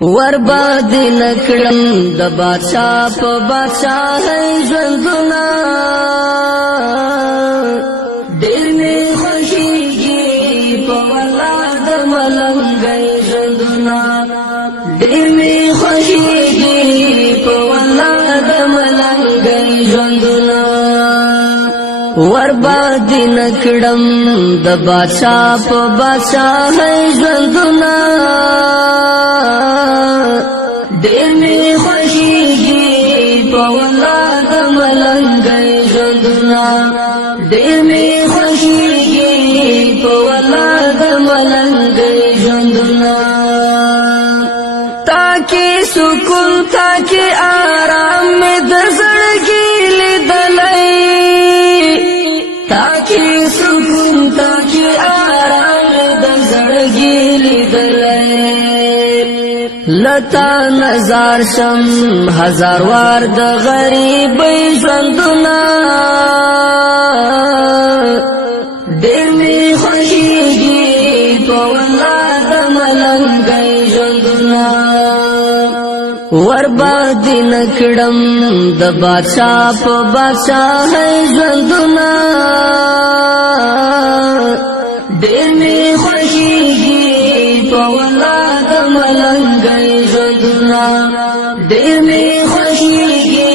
ورباد نکړم د بادشاہ په بادشاہۍ ژوندونه ډېر مې خوښېږي په والله د ملنګۍ ژوندونه ډېر مې خوښېږي په والله د ملنګۍ ژوندونه ورباد نکړم د بادشاہ په بادشاہۍ ژوندونه ډېر مې خوښېږي په والله د ملنګۍ ژوندونه ډېر مې خوښېږي په والله د ملنګۍ ژوندونه تاکي سکون تاکي آرام مې د زړګي لیدلی تاکي سکون تاکي آرام مې د زړګي لیدلی لتا نظر شم هزار وار د غریبۍ ژوندونه ډېر مې خوښېږي په والله د ملنګۍ ژوندونه ورباد نکړم د بادشاہ په بادشاہۍ ژوندونه ډېر مې خوښېږي په والله د ملنګۍ ژوندونه ډېر مې خوښېږي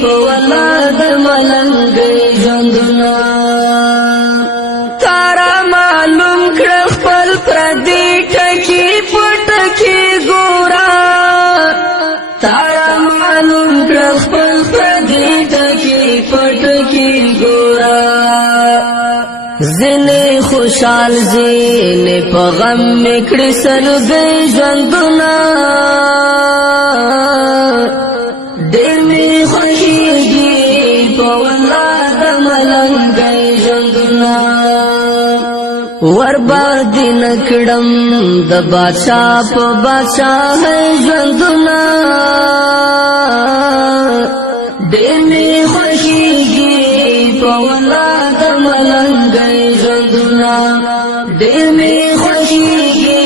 په والله د ملنګۍ ژوندونه تارا معلوم کړه خپل پردي ټکي په ټکي ګوره تارا معلوم کړه خپل پردي ټکي په ټکي ګوره زنه خوشحال زنه په غم میکړې سلګۍ ژوندونه ډېر مې خوښېږي په والله د ملنګۍ ژوندونه ورباد نکړم د بادشاہ په بادشاہۍ ژوندونه ډېر مې خوښېږي په والله د ملنګۍ ژوندونه ډېر مې خوښېږي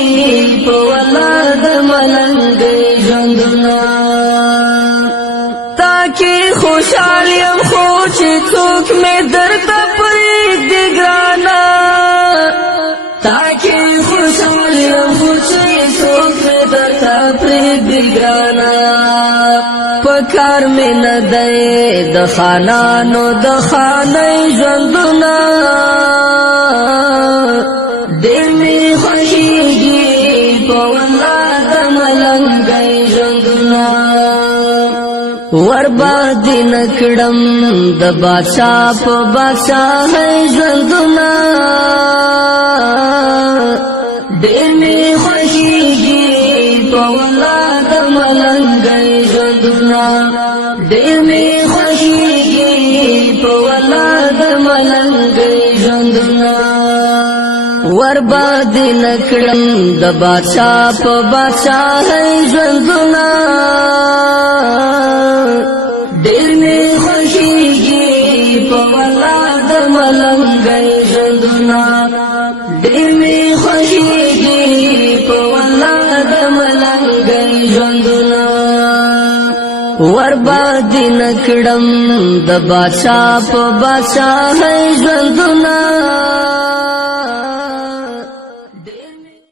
په والله د ملنګۍ ژوندونه تاکي خوشحال یم خو چې څوک مې درته پرېږدي ګرانه تاکي خوشحال یم خو چې څوک مې درته پرېږدي ګرانه پکار مې نه دی د خانانو د خانۍ ژوندونه ډېر مې خوښېږي په والله د ملنګۍ ژوندونه ورباد نکړم د بادشاہ په بادشاہۍ ژوندونه ډېر مې خوښېږي په والله د ملنګۍ ژوندونه ډېر مې خوښېږي په والله د ملنګۍ ژوندونه ورباد نکړم د بادشاہ په بادشاہۍ ژوندونه ډېر مې خوښېږي په والله د ملنګۍ ژوندونه ډېر مې خوښېږي په والله د ملنګۍ ژوندونه ورباد نکړم د بادشاہ په بادشاہۍ ژوندونه